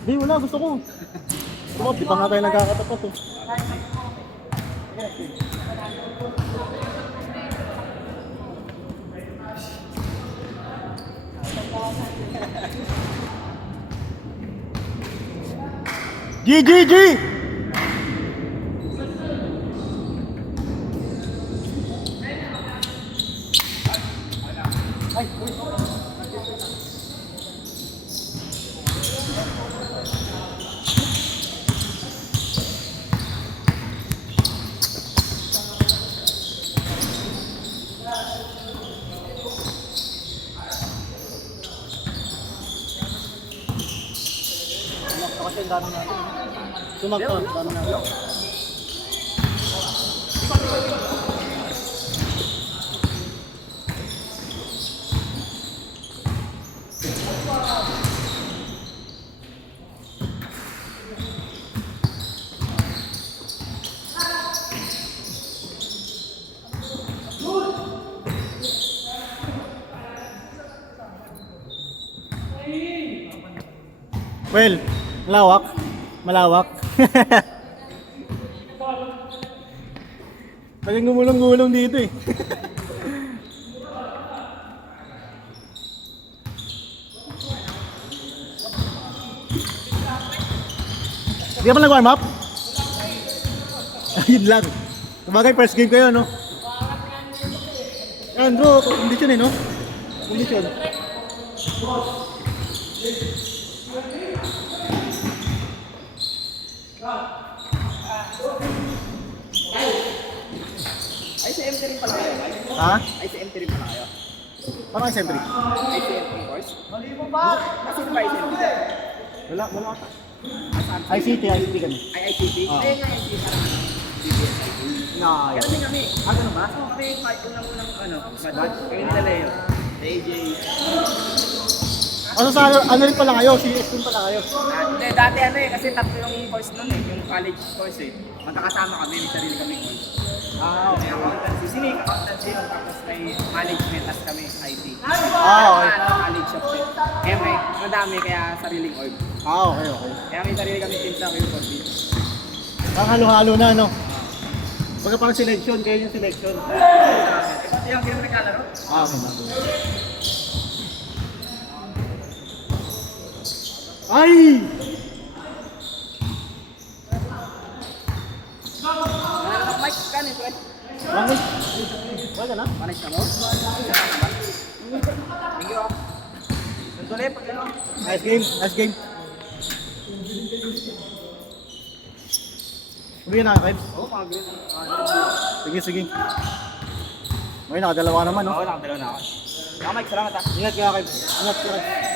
Di, wala. Gusto ko. Di pa nga tayo nagkakatapat eh. G, G, G! Kasi ang dami natin. Sumakto, dami natin. Well, malawak. Malawak. Talagang gumulong-gulong dito eh. Hindi ka pa nag-warm up? Ayun lang. Kumagay first game kayo, no? Yan bro, kondisyon eh, no? Kondisyon. ICMT rin pala kayo, guys? Ha? ICMT rin pala kayo? Paano kayo siyempre? ICMT course? Kasi ba ICMT? Wala ka. ICT kami. Ay, ICT? Oo. Ayun nga, ICT. Na, Ganun din kami. Ganun ba? So, kami unang-unang, madad. Kami nila Leo. AJ. Sa ano rin pala kayo? CS din pala kayo. Hindi, dati kasi tatlo yung course nun yung college course eh. Magkakasama kami, may sarili kami course. Okay. May accountancy, sini accountancy yung tapos may management as kami IT. Okay. College of it. Kaya may madami kaya sariling org. Okay. Kaya may sarili kami team sa Q4. Ang halo-halo na, no? Baga parang selection, kayo yung selection. Ito yung game naglalaro? Okay. Ay! Wala na mic ka nito eh. Mangus? Wala na? Manage ka mo? Thank you ah. Tuloy pag ano. Nice game. Umiyan na kayo? Oo, mga green. Sige. Okay, nakadalawa naman, no? Oo, nakadalaw na ako. Mike, salamat ah. Ingat ka kayo. Ingat ka kayo.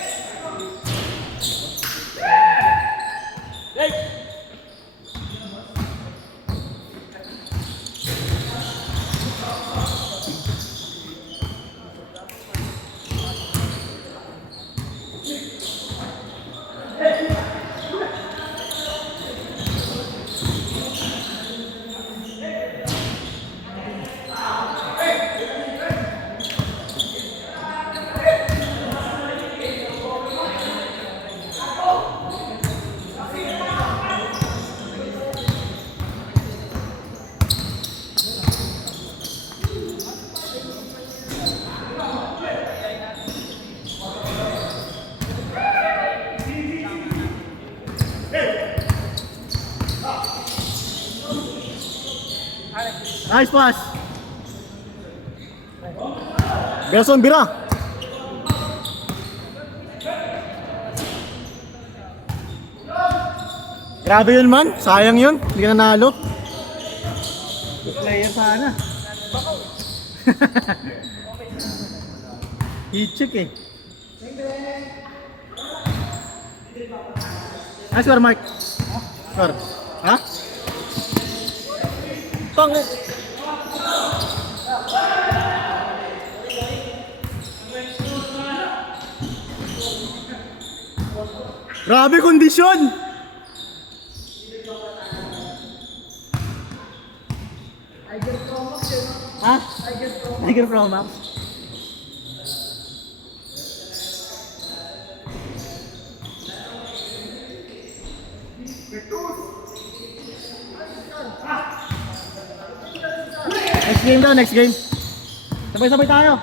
Nice pass. Gerson Bira. Grabe yun man. Sayang yun. Hindi ka nanalo. Good player sana. I-check eh. Nice score, Mark. Score. Ha? Pang... Grabe kondisyon! Ha? Tiger Pro Max? Next game daw, next game. Sabay-sabay tayo.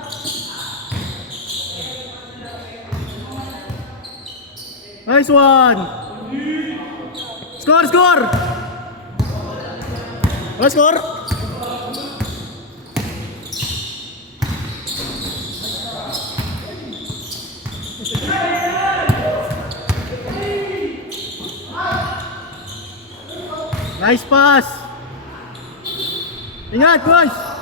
Nice one. Score, score. Ano score? Nice pass. Ingat, boys.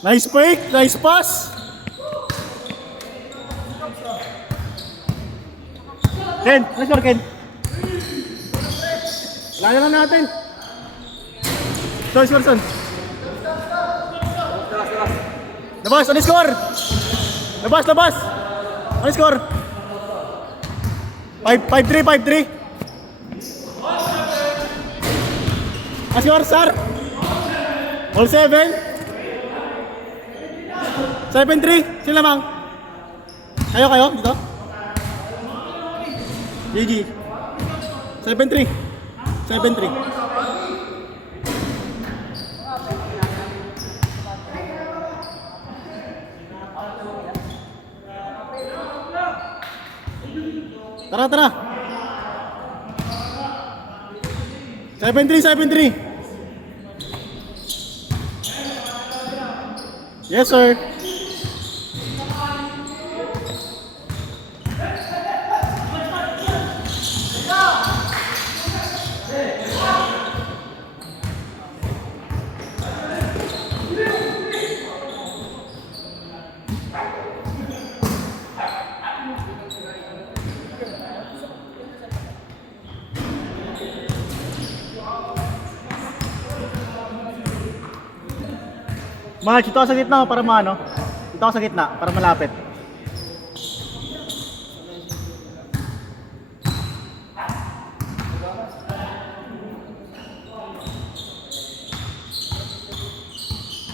Nice fake, nice pass. Ken, nice work, Ken. Lalo lang natin. Son. Labas, ano score? Labas. Ano score? 5-3. Ano score, sir? All 7? 7-3, sila bang? Kayo, dito? GG 7-3 Tara 7-3 Yes sir. March, ito ako sa gitna para maano. Ito ako sa gitna para malapit.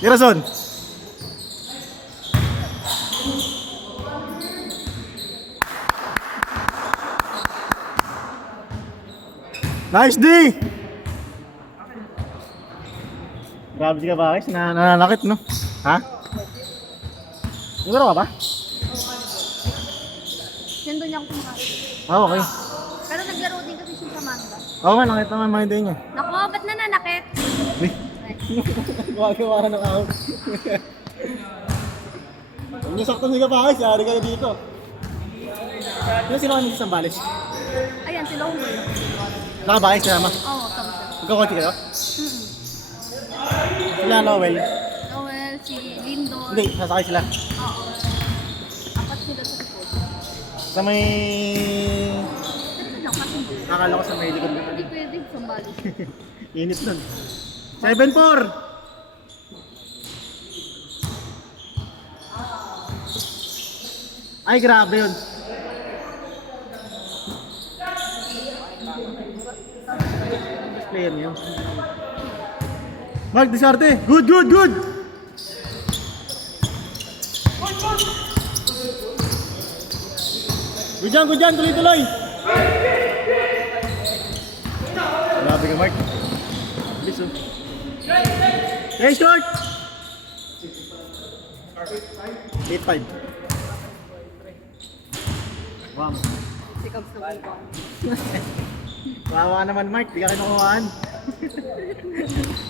Dirason. Nice D. Grabe si Kabakis, nananakit no? Ha? Nagaro ka ba? Nandun niya ako kumain. Okay. Pero naglaro din kasi siya sa Manda. Oo nga, nakita naman mga day niya. Naku, ba't nananakit? Gumagawa ka ng out. Huwag niyo saktan si Kabakis, yari kayo dito. Sino sila kami sa Sambales? Ayan, sila umuwi. Nakabakis na naman. Oo, tama siya. Magkakonti kayo? Sila Noel. Noel, si Lindor. Hindi, sasakay sila. Oo. Apat sila sa likod. Sa may... Ito lang, kasi Akala ko sa may likod. hindi pwede sambali. Init nun. 7-4! Ay, grabe yun. Best player niyo. Mark, disarte. Good! Good dyan, tuloy-tuloy. Grabe ka, Mark. Bilis, oh. Hey, short! 8-5. Wow. Sikap sa buka. Kawawa naman, Mark. Di ka kinukuhaan.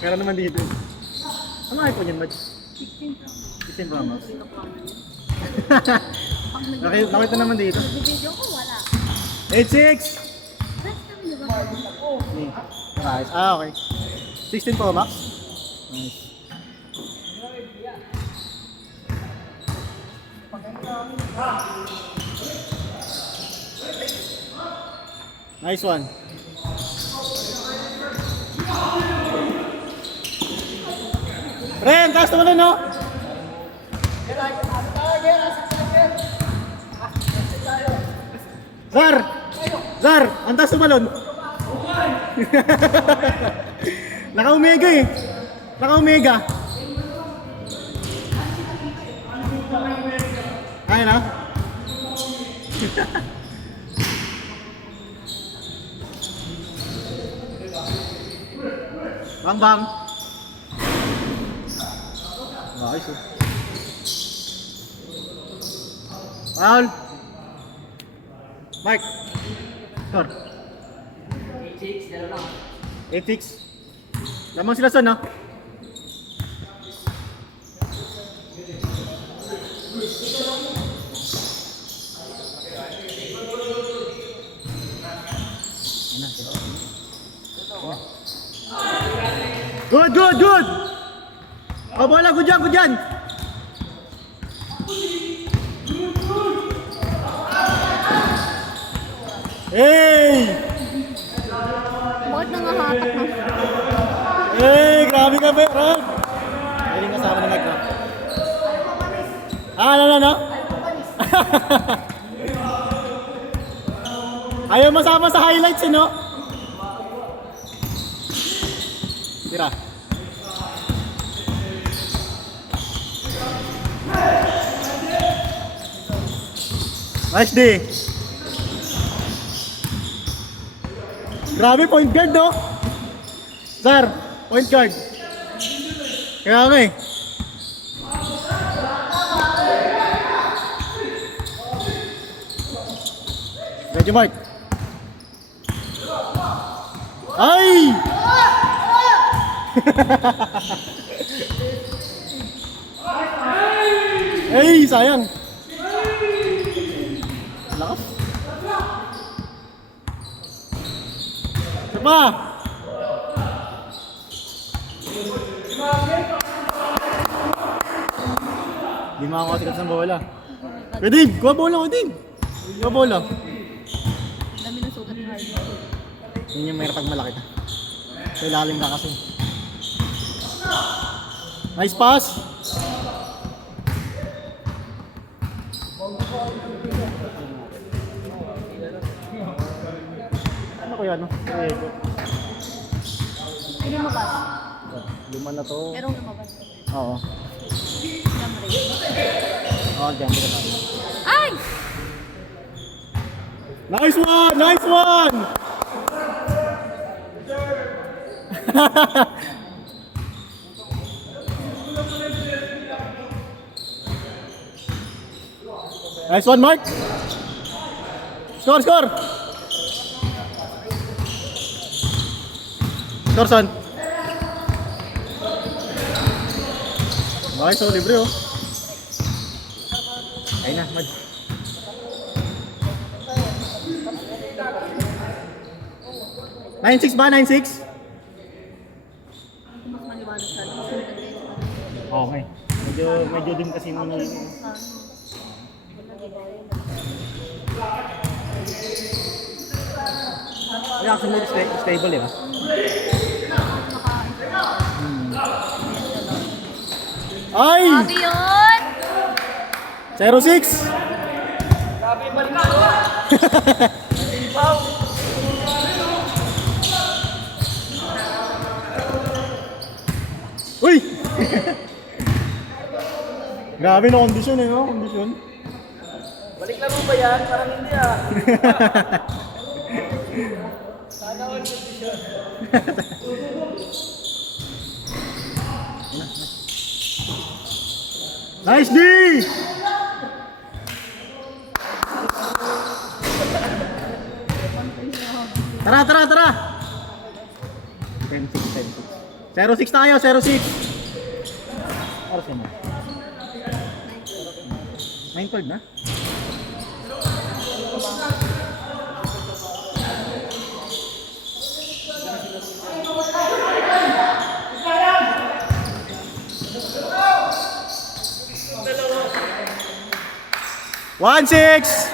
Pero naman dito. Ano iPhone yan, Mark? 16 Pro Max. Nakita naman dito. Video ko, wala. 8-6! Best kami nag-ako. Nice. Okay. 16 Pro Max? Nice. Nice one. Ren, taas naman no? Zar, ang taas ng balon. Naka-omega eh. Naka-omega. Ayun na. Bang bang. Nice. Oh. Foul. Mike. Score. 8-6, dalawa lang. 8-6. Lamang sila son, ha? Good, good, good! Oh, bola, good yan, good yan! Hey! Bakit nangahatak na? Hey, grabe ka, Rod! Galing kasama ni Mike, no? Ano? Ayaw masama sa highlights, eh, no? Tira. Nice D. Grabe, point guard, no? Sir, point guard. Kaya nga eh. Ready, Mark. Ay! Ay, sayang. Lakas. Isa pa. Di makakasikat ng bola. Pwede, kuha bola, pwede. Kuha bola. Dami ng sugat ng highlight. Yun yung mayroon pag malaki ka. Sa ilalim ka kasi. Nice pass. Ano kaya no? Hindi lumabas. Luma na to. Merong lumabas. Oo. Damre. Oo, dyan. Dito tayo. Ay! Nice one! Nice one! Nice one, Mark! Score, score! Score, son! Nice, oh, libre, oh. Ayun na, Mad. Nine six ba? 9-6? Mas maliwanag sa atin. Okay. Medyo din kasi yung Wala kasi mo stable eh ba? Ay! Sabi yun! 0-6! Sabi, balik ako! Uy! Grabe na kondisyon eh, no? Kondisyon. Balik lang mo ba yan? Parang hindi ah. Sana all condition. Nice D! Tara, tara, tara! 10-6, 10-6. 0-6 tayo, 0-6. Oras naman. 9-12 na? One six.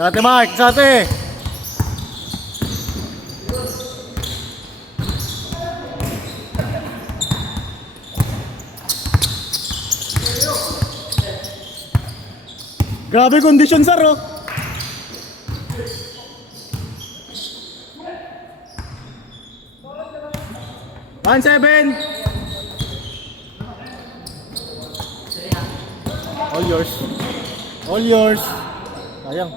Sate Mark, sate. Grabe kondisyon sir oh. One seven. All yours. All yours. Sayang.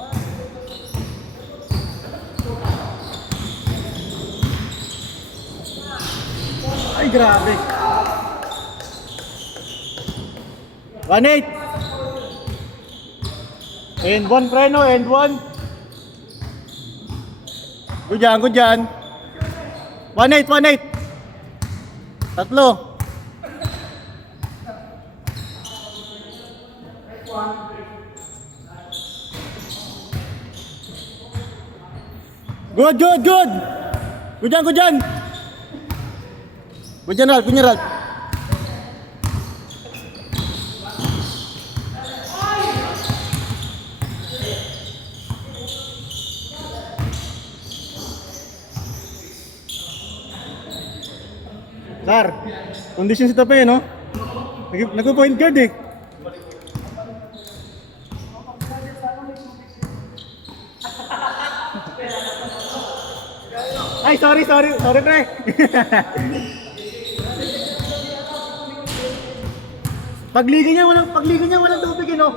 Ay, grabe. 1-8. And one, preno, and one. Good yan, good yan. 1-8, 1-8. Tatlo. Good, good, good. Good yan, good yan. Good yan, Ralph, good yan, Ralph. Sar, condition sa tabi, no? Nag-point guard eh. Ay, sorry, pre. Pagligo niya, walang tubig, eh, no?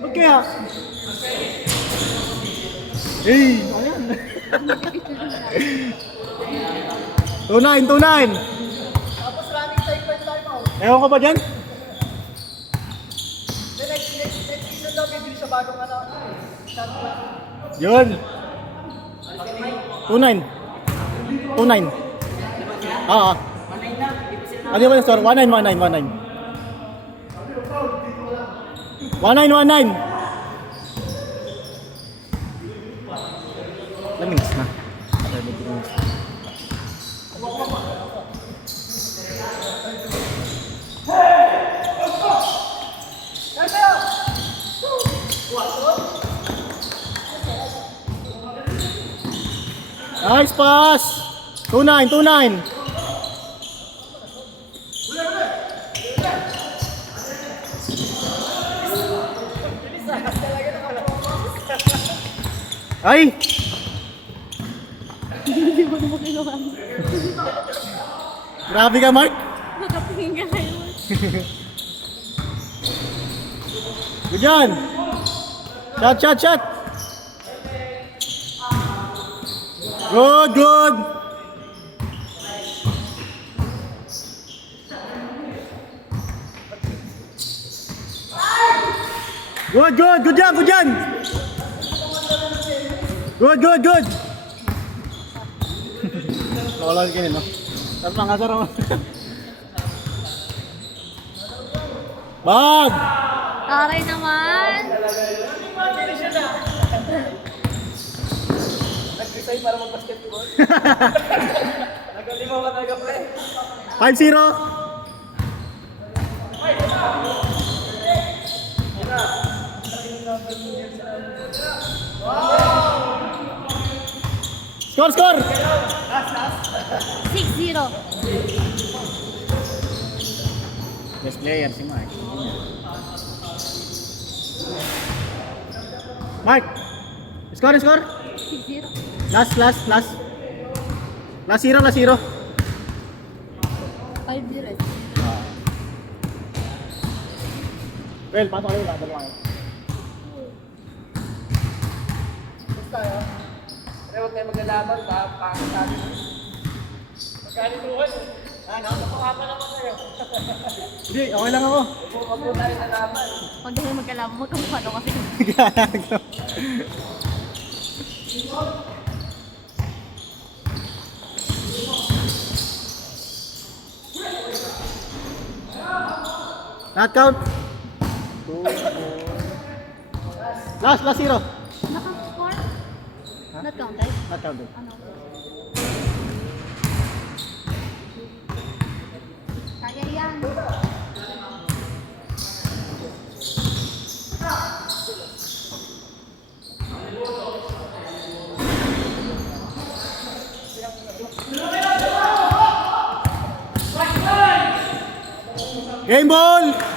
Ba't kaya? Hey, ayan. 2-9, 2-9. Tapos running time pa time out. Ewan ko ba dyan? Next season daw, bibili siya bagong ano. Shot clock. Yun. 2-9. 2-9. Oo. Ano ba yung score? 1-9, 1-9, 1-9. 1-9, 1-9. Lamings na. Nice pass! 2-9, 2-9. Ay! Hindi mo na magagawa. Grabe ka, Mark! Nakapingin ka kayo. Good yan! Shot, shot, shot! Good, good! Good, good! Good yan, good yan! Good, good, good! Wala ka no? Tapos mga sarang. Bag! Aray naman. Nag-design para mag-basketball. Nag-alimaw ka talaga, pre. 5-0. Score, score! 6-0. Best player si Mark. Mark! Score, score! 6-0. Last. Last zero, last zero. 5-0. Well, pasok kayo, dalawa kayo. Basta yun. Pero huwag tayo maglalaban, pangit tayo. Magkalituhan. Nakapaka pa naman kayo. Hindi, okay lang ako. Huwag po tayo sa laban. Pag dahil magkalaban, magkamukha daw kasi. Not count. Last zero. Naka-score? Not counted? Not counted. Ano? Kaya yan. Game ball!